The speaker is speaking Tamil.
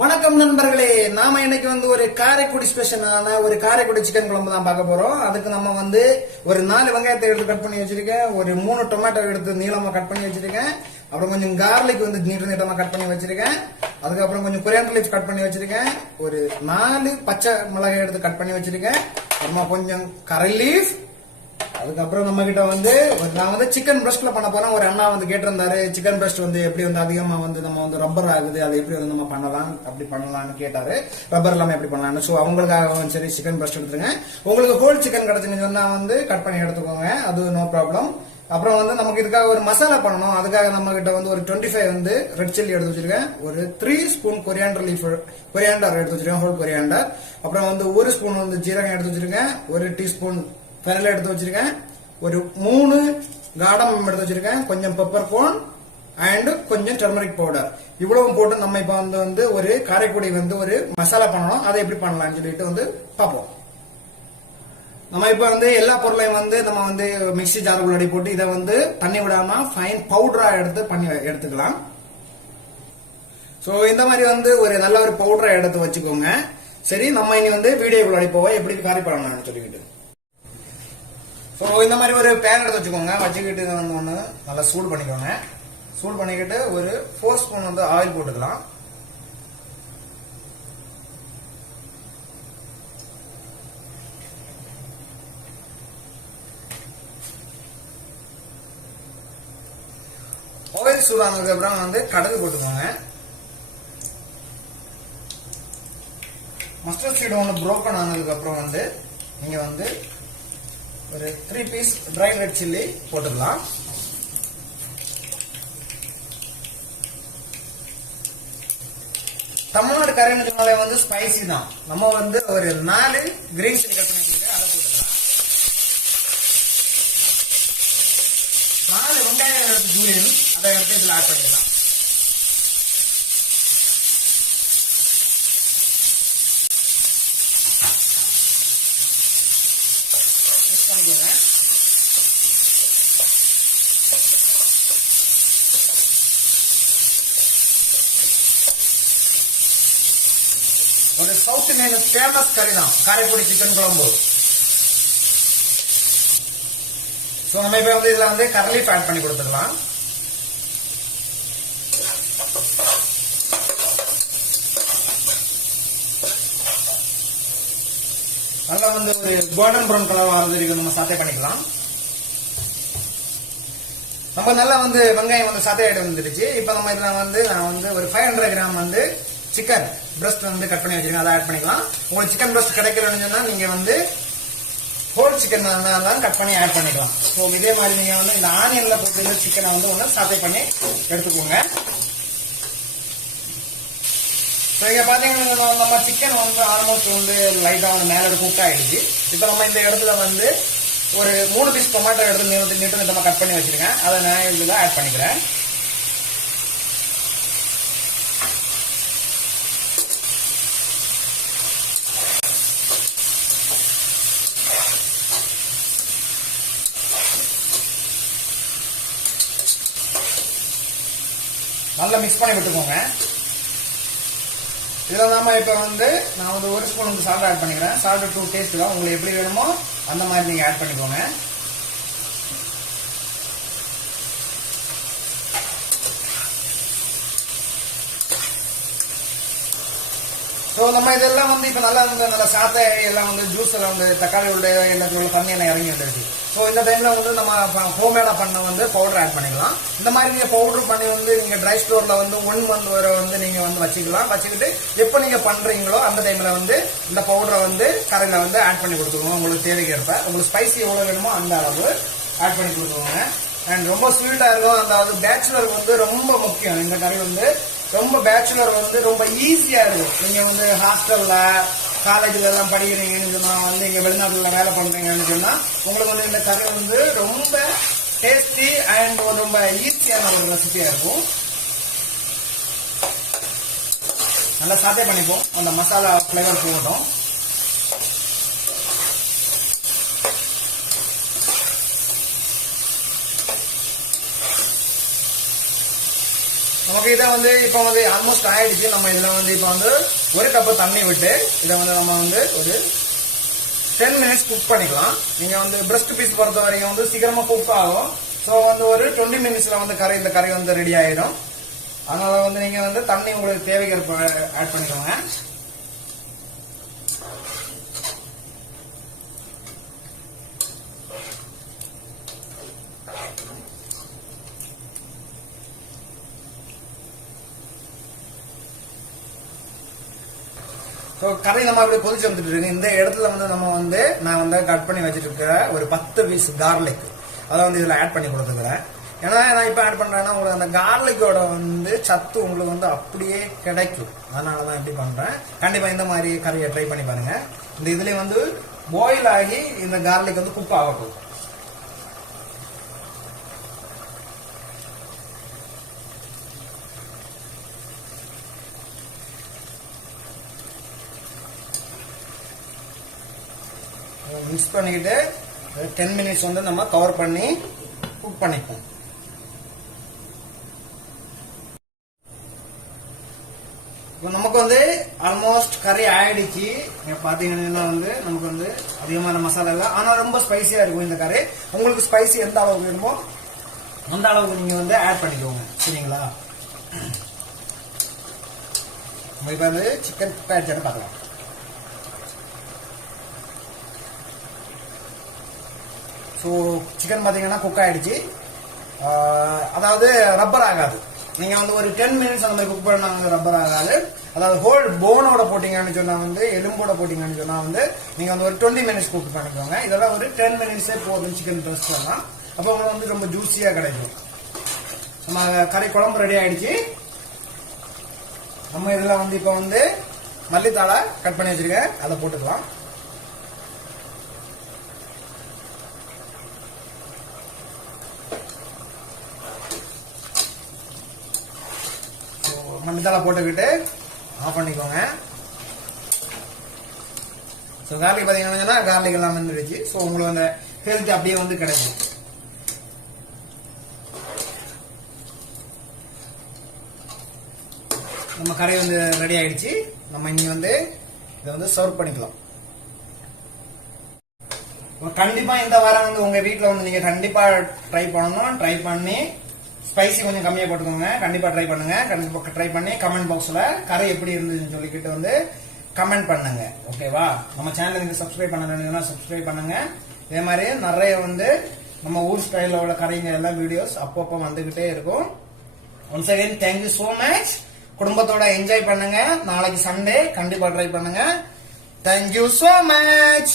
வணக்கம் நண்பர்களே, நாம இன்னைக்கு ஒரு காரைக்குடி ஸ்பெஷலான ஒரு காரைக்குடி சிக்கன் குழம்பு தான் பார்க்க போறோம். அதுக்கு நம்ம ஒரு 4 வெங்காயத்தை எடுத்து கட் பண்ணி வச்சிருக்கேன், ஒரு 3 டொமேட்டோ எடுத்து நீளமா கட் பண்ணி வச்சிருக்கேன், அப்புறம் கொஞ்சம் கார்லிக் நீட்டமா கட் பண்ணி வச்சிருக்கேன், அதுக்கப்புறம் கொஞ்சம் கொரியாண்டர் லீஃப் கட் பண்ணி வச்சிருக்கேன், ஒரு 4 பச்சை மிளகாய் எடுத்து கட் பண்ணி வச்சிருக்கேன், அப்புறமா கொஞ்சம் கரை லீஃப். அதுக்கப்புறம் நம்ம கிட்ட நான் சிக்கன் பிரஸ்ட்ல பண்ண போறோம். ஒரு அண்ணா கேட்டிருந்தாரு, சிக்கன் பிரஸ்ட் எப்படி அதிகமா நம்ம ரப்பர் ஆகுது, அதை எப்படி நம்ம பண்ணலாம், அப்படி பண்ணலாம்னு கேட்டாரு. ரப்பர் இல்லாம எப்படி பண்ணலாம்னு. சோ அவங்களுக்காக சரி சிக்கன் பிரஸ்ட் எடுத்துருங்க. உங்களுக்கு ஹோல் சிக்கன் கிடைச்சுன்னு சொன்னா கட் பண்ணி எடுத்துக்கோங்க, அது நோ ப்ராப்ளம். அப்புறம் நமக்கு இதுக்காக ஒரு மசாலா பண்ணணும். அதுக்காக நம்ம கிட்ட ஒரு 25 ரெட் சில்லி எடுத்து வச்சிருக்கேன், ஒரு 3 ஸ்பூன் கொரியாண்டர் லீஃப் கொரியாண்டர் எடுத்து வச்சிருக்கேன், ஹோல் கொரியாண்டர். அப்புறம் 1 ஸ்பூன் ஜீரகம் எடுத்து வச்சிருக்கேன், 1 டீஸ்பூன் ஃபெனல் எடுத்து வச்சிருக்கேன், ஒரு 3 காடம் எடுத்து வச்சிருக்கேன், கொஞ்சம் பெப்பர் கோன் அண்ட் கொஞ்சம் டர்மரிக் பவுடர். இவ்வளவு போட்டு நம்ம இப்ப ஒரு காரைக்குடி ஒரு மசாலா பண்ணணும். அதை எப்படி பண்ணலாம்னு சொல்லிட்டு பார்ப்போம். நம்ம இப்ப எல்லா பொருளையும் நம்ம மிக்ஸி ஜாருக்குள்ளடி போட்டு இதை தண்ணி விடாம ஃபைன் பவுடரா எடுத்துக்கலாம். சோ இந்த மாதிரி ஒரு நல்ல ஒரு பவுடரா எடுத்து வச்சுக்கோங்க. சரி, நம்ம இனி வீடியோக்குள்ளடி போவோம் எப்படி காரி பண்ணலாம்னு சொல்லிக்கிட்டு. இந்த மாதிரி ஒரு பேன் எடுத்து வச்சுக்கோங்க. வச்சுக்கிட்டு இதை ஒண்ணு நல்லா சூடு பண்ணிக்கோங்க. சூடு பண்ணிக்கிட்டு ஒரு 4 ஸ்பூன் ஆயில் போட்டுக்கலாம். ஆயில் சூடானதுக்கு அப்புறம் கடுகு போட்டுக்கோங்க. மஸ்டர்ட் சீடு புரோக்கன் ஆனதுக்கு அப்புறம் நீங்க ஒரு 3 பீஸ் ட்ரை ரெட் சில்லி போட்டுக்கலாம். தமிழ்நாடு கரையாலே ஸ்பைசி தான். நம்ம ஒரு 4 கிரீன் சில்லி கட் பண்ணி அதை போட்டுக்கலாம். 4 வெங்காயம் எடுத்து ஜூலியன் அதை எடுத்து இதுல ஆட் பண்ணிக்கலாம். ஒரு சவுத் இந்தியன் ஃபேமஸ் கறி தான் காரைக்குடி சிக்கன் குழம்பு. சோ நம்ம இப்ப இதுல கரை லீஃப் ஆட் பண்ணி கொடுத்துக்கலாம். நல்லா ஒரு கோல்டன் ப்ரௌன் கலர் வரைக்கும் நம்ம சாத்தே பண்ணிக்கலாம். நம்ம நல்லா வெங்காயம் சாத்தே ஆயிட்டு வந்துருச்சு. இப்ப நம்ம இதுல நான் ஒரு 500 கிராம் சிக்கன் பிரஸ்ட் கட் பண்ணி வச்சிருக்கேன், அதை ஆட் பண்ணிக்கலாம். உங்களுக்கு சிக்கன் பிரஸ்ட் கிடைக்கிறதுன்னு சொன்னா நீங்க ஹோல் சிக்கன் கட் பண்ணி ஆட் பண்ணிக்கலாம். ஸோ இதே மாதிரி நீங்க இந்த ஆனியன்ல போட்டு சிக்கனை ஒன்று சாத்தே பண்ணி எடுத்துக்கோங்க. ஸோ இங்க பாத்தீங்கன்னா நம்ம சிக்கன் ஆல்மோஸ்ட் லைட்டா மேல குக் ஆயிடுச்சு. இப்போ நம்ம இந்த இடத்துல ஒரு 3 பீஸ் டொமேட்டோ எடுத்து நீட்டமா கட் பண்ணி வச்சிருக்கேன், அதை நான் இதுல ஆட் பண்ணிக்கிறேன். நல்லா மிக்ஸ் பண்ணி விட்டுக்கோங்க. இதுல நாம இப்ப நான் 1 ஸ்பூன் சால்ட் ஆட் பண்ணிக்கிறேன். சால்ட் டு டேஸ்ட் தான், உங்களுக்கு எப்படி வேணுமோ அந்த மாதிரி நீங்க ஆட் பண்ணிக்கோங்க. ஸோ நம்ம இதெல்லாம் இப்ப நல்லா சாத்தை எல்லாம் ஜூஸ் எல்லாம் தக்காளி உள்ள எல்லாத்துல தண்ணி எல்லாம் இறங்கி வந்துருச்சு. ஸோ இந்த டைம்ல நம்ம ஹோம்மேடா பண்ண பவுடர் ஆட் பண்ணிக்கலாம். இந்த மாதிரி நீங்க பவுடர் பண்ணி நீங்க ட்ரை ஸ்டோர்ல 1 மந்த் வரை நீங்க வச்சுக்கலாம். வச்சுக்கிட்டு எப்ப நீங்க பண்றீங்களோ அந்த டைம்ல இந்த பவுடரை கரையில ஆட் பண்ணி கொடுத்துருவோம். உங்களுக்கு தேவைக்கேற்ப உங்களுக்கு ஸ்பைசி எவ்வளவு வேணுமோ அந்த அளவு ஆட் பண்ணி கொடுத்துருவாங்க. அண்ட் ரொம்ப ஸ்வீட்டா இருக்கும். அதாவது பேச்சுலர் ரொம்ப முக்கியம். இந்த கறி ரொம்ப பேச்சுலர் ரொம்ப ஈஸியா இருக்கும். நீங்க ஹாஸ்டல்ல காலேஜ்ல எல்லாம் படிக்கிறீங்கன்னு சொன்னா நீங்க வெளிநாட்டுல வேலை பண்றீங்கன்னு சொன்னா உங்களுக்கு இந்த கறி ரொம்ப டேஸ்டி அண்ட் ரொம்ப ஈஸியான ஒரு ரெசிபியா இருக்கும். நல்லா சாத்தே பண்ணிப்போம், அந்த மசாலா பிளேவர் போகட்டும். நமக்கு இதை வந்து இப்போ வந்து ஆல்மோஸ்ட் ஆயிடுச்சு. நம்ம இதுல வந்து இப்போ வந்து ஒரு கப்பு தண்ணி விட்டு இதை வந்து நம்ம வந்து ஒரு 10 மினிட்ஸ் குக் பண்ணிக்கலாம். நீங்க வந்து பிரஸ்ட் பீஸ் பொறுத்த வரைக்கும் வந்து சீக்கிரமா குக் ஆகும். ஸோ வந்து ஒரு 20 மினிட்ஸ்ல வந்து இந்த கறி வந்து ரெடி ஆயிடும். அதனால வந்து நீங்க வந்து தண்ணி உங்களுக்கு தேவைக்கு ஆட் பண்ணிக்கோங்க. ஸோ கறி நம்ம அப்படி கொதிச்சு வந்துட்டு இருக்கு. இந்த இடத்துல வந்து நம்ம வந்து நான் வந்து கட் பண்ணி வச்சுட்டு இருக்கிற ஒரு 10 பீஸ் கார்லிக் அதை வந்து இதில் ஆட் பண்ணி கொடுத்துக்கிறேன். ஏன்னா நான் இப்போ ஆட் பண்ணுறேன்னா உங்களுக்கு அந்த கார்லிக்கோட வந்து சத்து உங்களுக்கு வந்து அப்படியே கிடைக்கும். அதனால தான் எப்படி பண்ணுறேன். கண்டிப்பாக இந்த மாதிரி கறியை ட்ரை பண்ணி பாருங்க. இந்த இதுலேயே வந்து பாயில் ஆகி இந்த கார்லிக் வந்து குக் ஆகட்டும். மிக்ஸ் பண்ணிக்கிட்டு 10 மினிட்ஸ் வந்து நம்ம கவர் பண்ணி குக் பண்ணிப்போம். நமக்கு வந்து ஆல்மோஸ்ட் கறி ஆயிடுச்சு. பாத்தீங்கன்னா வந்து நமக்கு வந்து அதிகமான மசாலா இல்லை, ஆனா ரொம்ப ஸ்பைசியா இருக்கும் இந்த கறி. உங்களுக்கு ஸ்பைசி எந்த அளவுக்கு வேணுமோ அந்த அளவுக்கு நீங்க வந்து ஆட் பண்ணிக்கோங்க. சரிங்களா? நம்ம இப்ப வந்து சிக்கன் குக் ஆயிடுச்சு பார்க்கலாம். ஸோ சிக்கன் பார்த்தீங்கன்னா குக் ஆயிடுச்சு. அதாவது ரப்பர் ஆகாது. நீங்கள் வந்து ஒரு 10 மினிட்ஸ் அந்த மாதிரி குக் பண்ணாங்க ரப்பர் ஆகாது. அதாவது ஹோல் போனோட போட்டிங்கன்னு சொன்னால் வந்து எலும்போட போட்டிங்கன்னு சொன்னால் வந்து நீங்கள் வந்து ஒரு 20 மினிட்ஸ் குக் பண்ணிக்கோங்க. இதெல்லாம் ஒரு 10 மினிட்ஸே போதும் சிக்கன் ரோஸ்ட் பண்ணலாம். அப்போ உங்களுக்கு வந்து ரொம்ப ஜூஸியாக கிடைக்கும். நம்ம கறி குழம்பு ரெடி ஆயிடுச்சு. நம்ம இதில் வந்து இப்போ வந்து மல்லித்தாளை கட் பண்ணி வச்சிருக்கேன், அதை போட்டுக்கலாம். மல்லித்தலை போட்டுக்கிட்டு ஆஃப் பண்ணிக்கோங்க. ஸோ கார்லிக் பார்த்தீங்கன்னா கார்லிக் எல்லாம் வந்துடுச்சு. ஸோ உங்களுக்கு அந்த ஹெல்த் அப்படியே வந்து கிடைக்கும். நம்ம கறி வந்து ரெடி ஆயிடுச்சு. நம்ம இனி வந்து இதை வந்து சர்வ் பண்ணிக்கலாம். கண்டிப்பா இந்த வாரம் வந்து உங்க வீட்டில் வந்து நீங்க கண்டிப்பா ட்ரை பண்ணணும். ட்ரை பண்ணி ஸ்பைசி கொஞ்சம் கம்மியா போட்டுக்கோங்க. கண்டிப்பா ட்ரை பண்ணுங்க. கண்டிப்பா ட்ரை பண்ணி கமெண்ட் பாக்ஸ்ல கறி எப்படி இருந்துச்சுன்னு சொல்லிக்கிட்டு வந்து கமெண்ட் பண்ணுங்க. ஓகேவா? நம்ம சேனலுக்கு சப்ஸ்கிரைப் பண்ணணும்னா சப்ஸ்கிரைப் பண்ணுங்க. இதே மாதிரி நிறைய வந்து நம்ம ஊர் ஸ்டைல உள்ள கறிங்க எல்லாம் வீடியோஸ் அப்பப்போ வந்துகிட்டே இருக்கும். Once again thank you so much. குடும்பத்தோட என்ஜாய் பண்ணுங்க. நாளைக்கு சண்டே கண்டிப்பா ட்ரை பண்ணுங்க. Thank you so much.